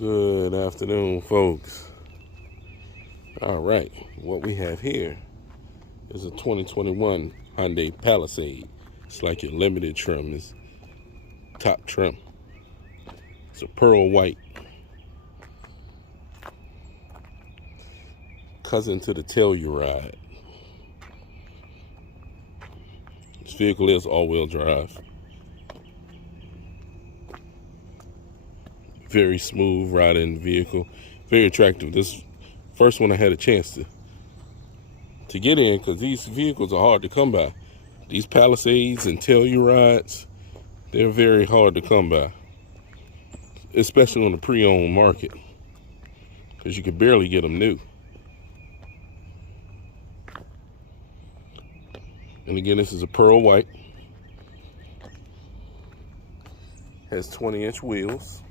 Good afternoon, folks. All right, what we have here is a 2021 Hyundai Palisade. It's like your limited trim, is top trim. It's a pearl white, cousin to the Telluride. This vehicle is all-wheel drive. Very smooth riding vehicle, very attractive. This first one I had a chance to get in because these vehicles are hard to come by. These Palisades and Tellurides, they're very hard to come by, especially on the pre-owned market, because you can barely get them new. And again, this is a pearl white. Has 20-inch wheels.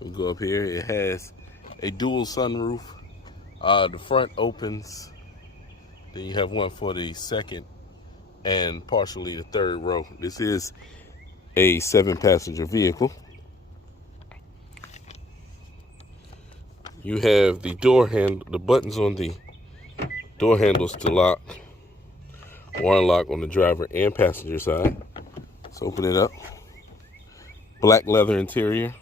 We'll go up here. It has a dual sunroof. The front opens. Then you have one for the second and partially the third row. This is a 7-passenger vehicle. You have the door handle, the buttons on the door handles to lock or unlock on the driver and passenger side. Let's open it up. Black leather interior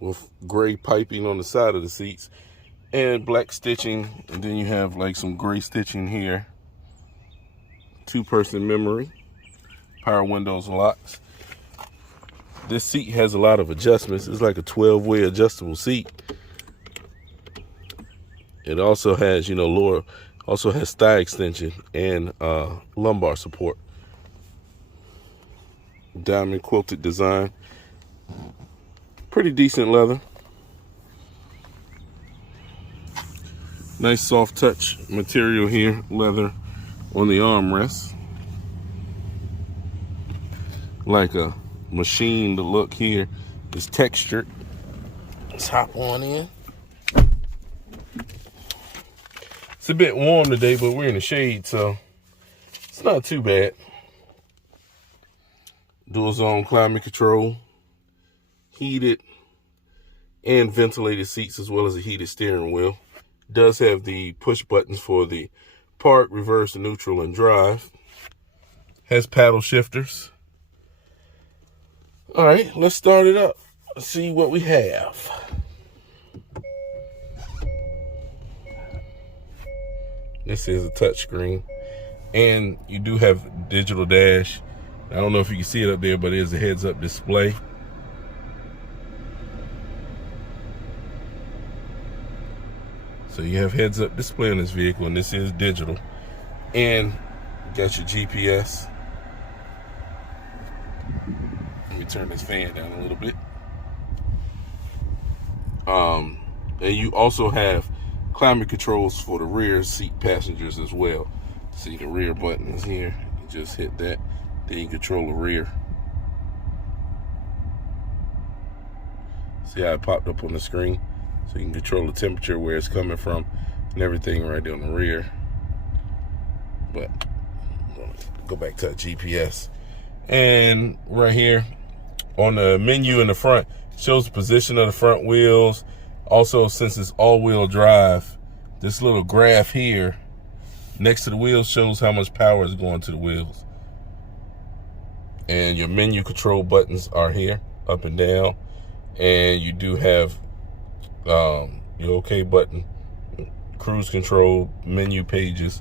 with gray piping on the side of the seats and black stitching, and then you have like some gray stitching here. 2-person memory, power windows and locks. This seat has a lot of adjustments. It's like a 12-way adjustable seat. It also has, also has thigh extension and lumbar support. Diamond quilted design. Pretty decent leather. Nice soft touch material here, leather on the armrests. Like a machine, the look here is textured. Let's hop on in. It's a bit warm today, but we're in the shade, so it's not too bad. Dual zone climate control. Heated and ventilated seats, as well as a heated steering wheel. Does have the push buttons for the park, reverse, neutral, and drive. Has paddle shifters. All right, let's start it up. Let's see what we have. This is a touchscreen, and you do have digital dash. I don't know if you can see it up there, but it is a heads-up display. So you have heads-up display on this vehicle, and this is digital. And you got your GPS. Let me turn this fan down a little bit. And you also have climate controls for the rear seat passengers as well. See the rear buttons here. You just hit that. Then you control the rear. See how it popped up on the screen? So you can control the temperature, where it's coming from, and everything right there on the rear. But I'm gonna go back to our GPS. And right here on the menu in the front, shows the position of the front wheels. Also, since it's all-wheel drive, this little graph here next to the wheels shows how much power is going to the wheels. And your menu control buttons are here, up and down. And you do have your OK button, cruise control, menu pages.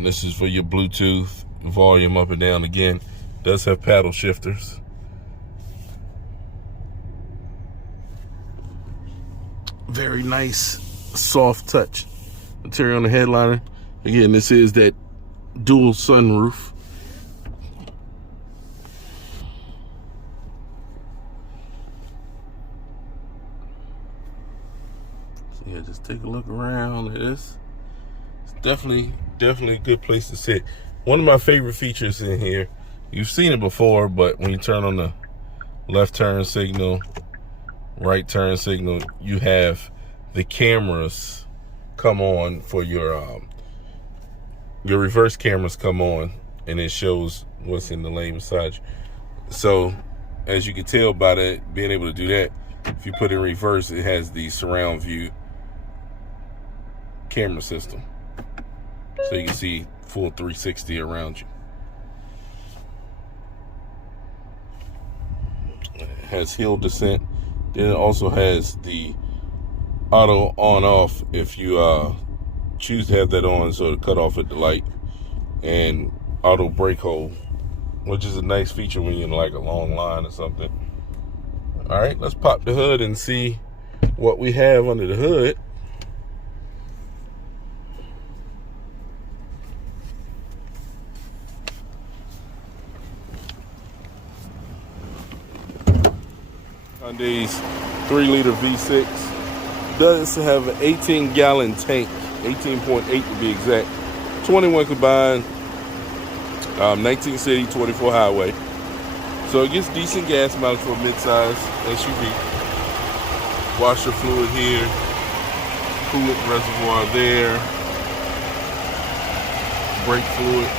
This is for your Bluetooth, volume up and down. Again, does have paddle shifters. Very nice, soft touch material on the headliner. Again, this is that dual sunroof. So yeah, just take a look around at this. It's definitely a good place to sit. One of my favorite features in here, you've seen it before, but when you turn on the left turn signal, right turn signal, you have the cameras come on for your your reverse cameras come on and it shows what's in the lane beside you. So as you can tell by that, being able to do that, if you put it in reverse, it has the surround view camera system. So you can see full 360 around you. It has hill descent. Then it also has the auto on off if you choose to have that on, so to cut off at the light, and auto brake hold, which is a nice feature when you're in like a long line or something. All right, let's pop the hood and see what we have under the hood. Hyundai's 3-liter V6 does have an 18-gallon tank, 18.8 to be exact, 21 combined, 19 city, 24 highway. So it gets decent gas mileage for a midsize SUV. Washer fluid here, coolant reservoir there, brake fluid,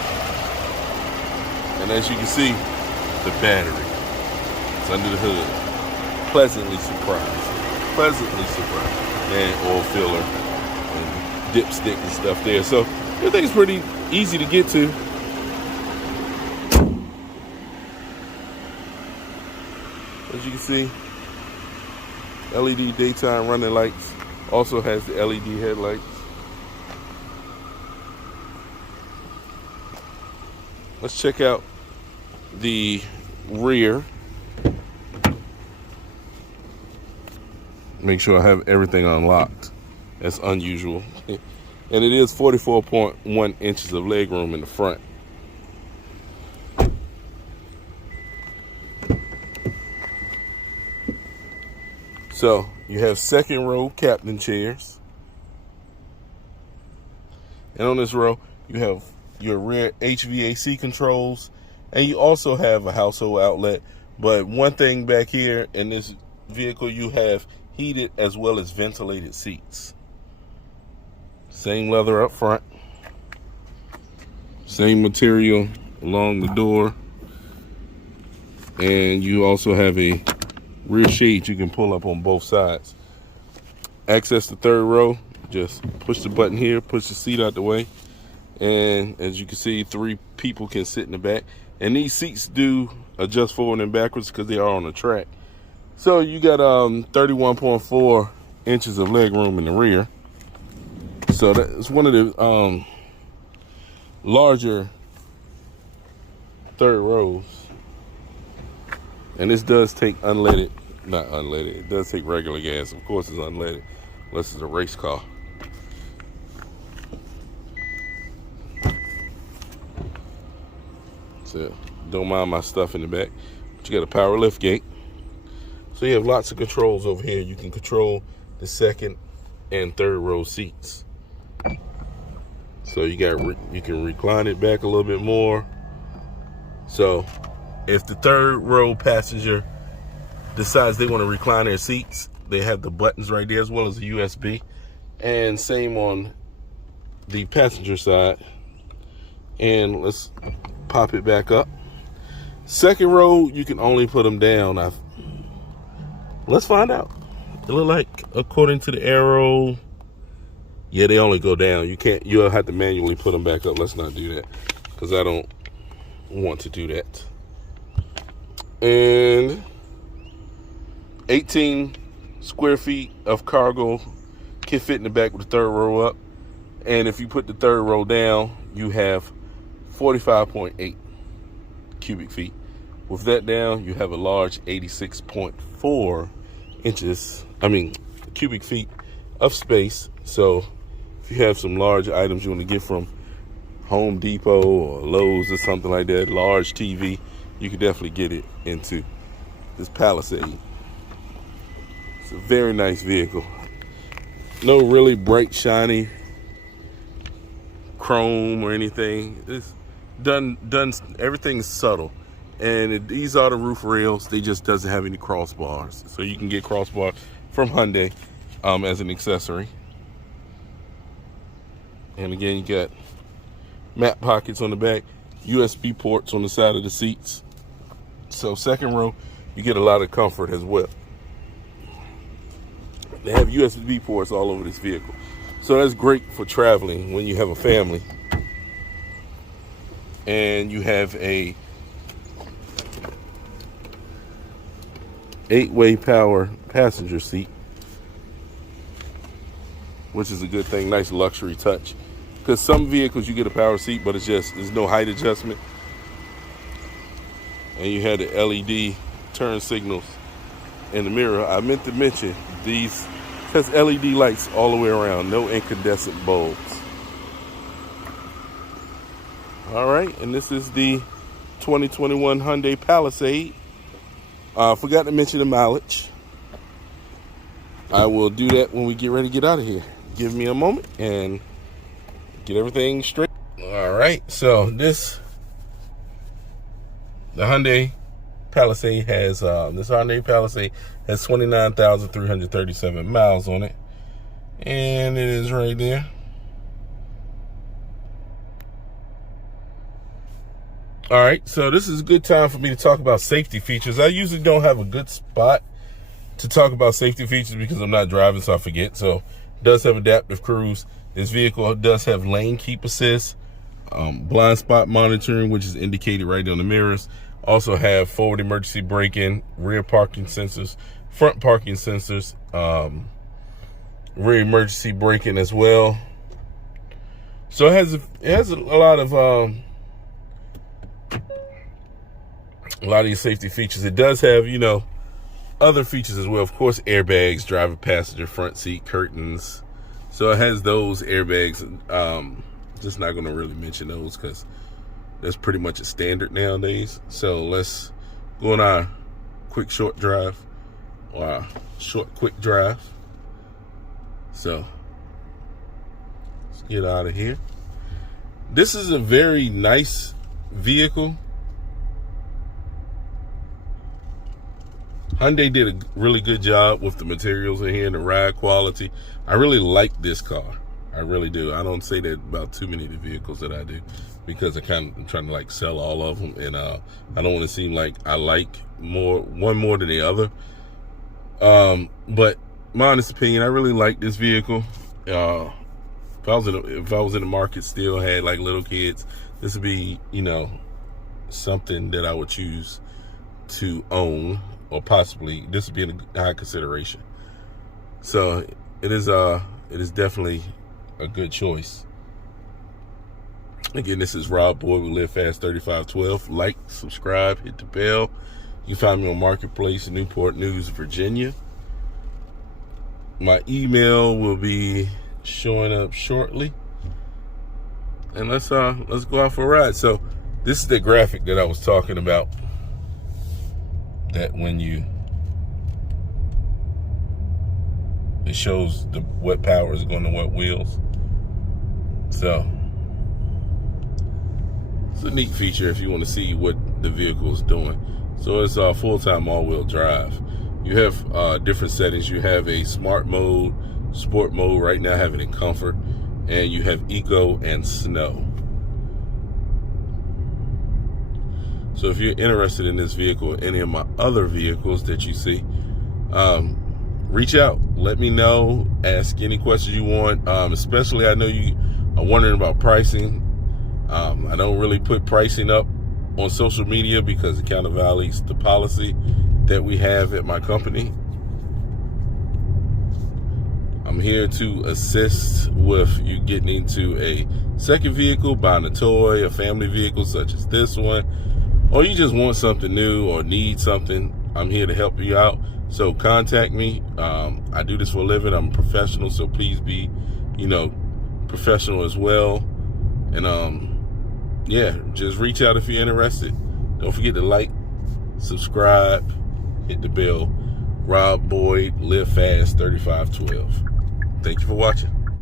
and as you can see, the battery is under the hood. Pleasantly surprised, and oil filler and dipstick and stuff there. So everything's pretty easy to get to. As you can see, LED daytime running lights. Also has the LED headlights. Let's check out the rear. Make sure I have everything unlocked. That's unusual. And it is 44.1 inches of legroom in the front. So you have second row captain chairs. And on this row, you have your rear HVAC controls. And you also have a household outlet. But one thing back here in this vehicle, you have heated as well as ventilated seats. Same leather up front. Same material along the door. And you also have a rear shade you can pull up on both sides. Access the third row. Just push the button here, push the seat out the way. And as you can see, 3 people can sit in the back. And these seats do adjust forward and backwards because they are on the track. So you got 31.4 inches of leg room in the rear. So that's one of the larger third rows. And this does take unleaded, not unleaded, it does take regular gas. Of course it's unleaded, unless it's a race car. So don't mind my stuff in the back. But you got a power lift gate. So you have lots of controls over here. You can control the second and third row seats. So you can recline it back a little bit more. So if the third row passenger decides they want to recline their seats, they have the buttons right there as well as a USB. And same on the passenger side. And let's pop it back up. Second row, you can only put them down. Let's find out. It look like, according to the arrow, yeah, they only go down. You'll have to manually put them back up. Let's not do that, because I don't want to do that. And 18 square feet of cargo can fit in the back with the third row up. And if you put the third row down, you have 45.8 cubic feet. With that down, you have a large 86.4 cubic feet of space. So if you have some large items you want to get from Home Depot or Lowe's or something like that, large TV, you can definitely get it into this Palisade. It's a very nice vehicle. No really bright, shiny chrome or anything. It's done. Everything's subtle. And these are the roof rails. They just doesn't have any crossbars. So you can get crossbars from Hyundai as an accessory. And again, you got Map pockets on the back, USB ports on the side of the seats. So second row, you get a lot of comfort as well. They have USB ports all over this vehicle. So that's great for traveling when you have a family and you have a 8-way power passenger seat, which is a good thing, nice luxury touch. Because some vehicles you get a power seat, but there's no height adjustment. And you had the LED turn signals in the mirror. I meant to mention these has LED lights all the way around, no incandescent bulbs. All right, and this is the 2021 Hyundai Palisade. Forgot to mention the mileage. I will do that when we get ready to get out of here. Give me a moment and get everything straight. All right, so the Hyundai Palisade has 29,337 miles on it, and it is right there. All right, so this is a good time for me to talk about safety features. I usually don't have a good spot to talk about safety features because I'm not driving, so I forget. So it does have adaptive cruise. This vehicle does have lane keep assist, blind spot monitoring, which is indicated right on the mirrors. Also have forward emergency braking, rear parking sensors, front parking sensors, rear emergency braking as well. So it has a lot of these safety features. It does have, other features as well. Of course, airbags, driver, passenger, front seat, curtains. So it has those airbags. Just not going to really mention those because that's pretty much a standard nowadays. So let's go on our quick short drive, or our short quick drive. So let's get out of here. This is a very nice vehicle. Hyundai did a really good job with the materials in here and the ride quality. I really like this car. I really do. I don't say that about too many of the vehicles that I do because I'm trying to sell all of them, and I don't want to seem like I like one more than the other. But my honest opinion, I really like this vehicle. If I was in the market, still had little kids, this would be something that I would choose to own. Or possibly this would be in a high consideration. So it is definitely a good choice. Again, this is Rob Boyd with Live Fast 3512. Like, subscribe, hit the bell. You can find me on Marketplace in Newport News, Virginia. My email will be showing up shortly. And let's go out for a ride. So this is the graphic that I was talking about. That when it shows what power is going to what wheels. So it's a neat feature if you want to see what the vehicle is doing. So it's a full-time all-wheel drive. You have different settings. You have a smart mode, sport mode. Right now I have it in comfort, and you have eco and snow. So if you're interested in this vehicle or any of my other vehicles that you see, reach out. Let me know. Ask any questions you want. Especially, I know you are wondering about pricing. I don't really put pricing up on social media because it kind of violates the policy that we have at my company. I'm here to assist with you getting into a second vehicle, buying a toy, a family vehicle such as this one, or you just want something new or need something. I'm here to help you out. So contact me. I do this for a living. I'm a professional, so please be, professional as well. And yeah, just reach out if you're interested. Don't forget to like, subscribe, hit the bell. Rob Boyd, Live Fast 3512. Thank you for watching.